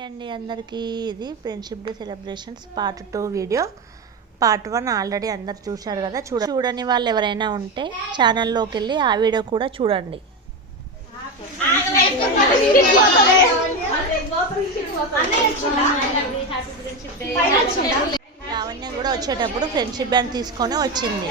Hi అండి అందరికీ. ఇది friendship day celebrations part two video. Part one already అందరు చూశారు కదా. చూడ చూడని వాళ్ళు ఎవరైనా ఉంటే ఛానల్లోకి వెళ్ళి ఆ వీడియో కూడా చూడండి. లావణ్య కూడా వచ్చేటప్పుడు ఫ్రెండ్షిప్ బ్యాండ్ తీసుకొని వచ్చింది.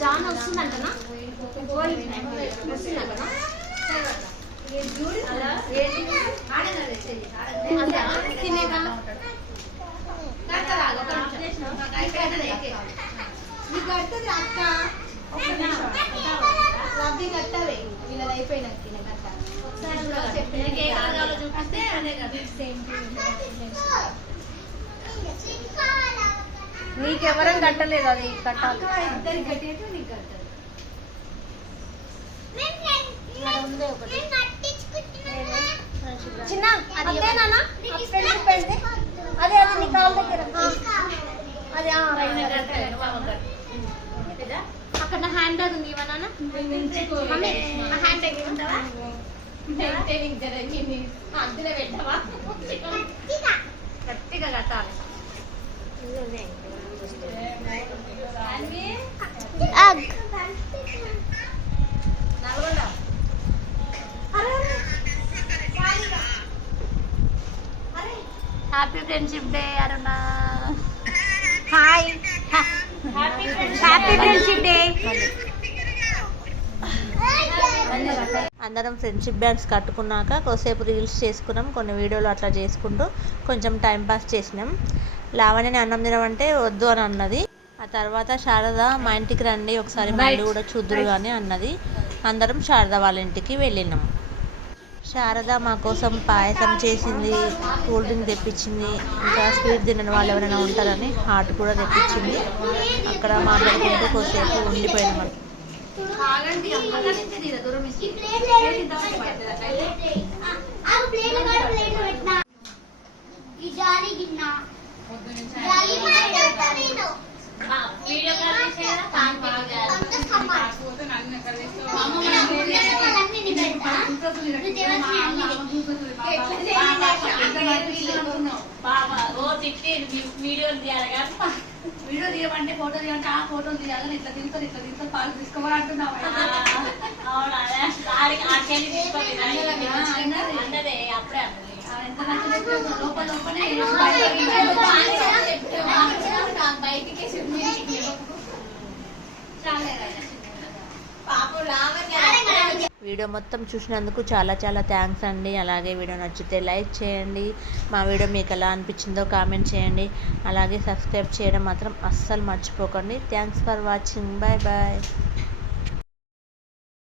జాన్ వస్తుందంటనా వస్తుందంటనా తినేదా? అయిపోయినాక తినే కట్ట ఒకసారి కూడా చూపిస్తే అదే. కదా. సేమ్ నీకెవరం కట్టలేదు అది కట్టాలి. నీకు కట్టదు చిన్న అదేనా ఫ్రెండ్ పెడితే అదే అది నీ కాల్ దగ్గర అదే అక్కడ నా హ్యాండ్ బ్యాగ్ ఉంది ఇవ్వనా మమ్మీ నా హ్యాండ్ బ్యాగ్ అందులో పెట్టవా? గట్టిగా కట్టాలి. Nalgonda? Happy friendship day Aruna. Hi happy friendship day అందరం ఫ్రెండ్షిప్ బ్యాండ్స్ కట్టుకున్నాక కొద్దిసేపు రీల్స్ చేసుకున్నాం కొన్ని వీడియోలు అట్లా చేసుకుంటూ కొంచెం టైం పాస్ చేసినాం. లావణ్యని అన్నం తినమంటే వద్దు అని అన్నది. ఆ తర్వాత శారద మా ఇంటికి రండి ఒకసారి మా ఇల్లు కూడా చూద్దురు కానీ అన్నది. అందరం శారద వాళ్ళ ఇంటికి వెళ్ళినాం. శారద మా కోసం పాయసం చేసింది కూల్ డ్రింక్ తెప్పించింది. ఇంకా స్వీట్ తినని వాళ్ళు ఎవరైనా ఉంటారని హాట్ కూడా తెప్పించింది. అక్కడ మాట్లాడుకుంటూ కొద్దిసేపు ఉండిపోయినాం దూరం వీడియో తీయమంటే ఫోటో తీయమంటే ఆ ఫోటో తీయాలని ఇట్లా తీస్తారు ఇట్లా తీస్తారు పాలు తీసుకోమని అంటున్నావు. లోపల లోపలే బయటికి వీడియో మొత్తం చూసినందుకు చాలా చాలా థ్యాంక్స్ అండి. అలాగే వీడియో నచ్చితే లైక్ చేయండి. మా వీడియో మీకు ఎలా అనిపించిందో కామెంట్ చేయండి. అలాగే సబ్స్క్రైబ్ చేయడం మాత్రం అస్సలు మర్చిపోకండి. Thanks for watching. Bye bye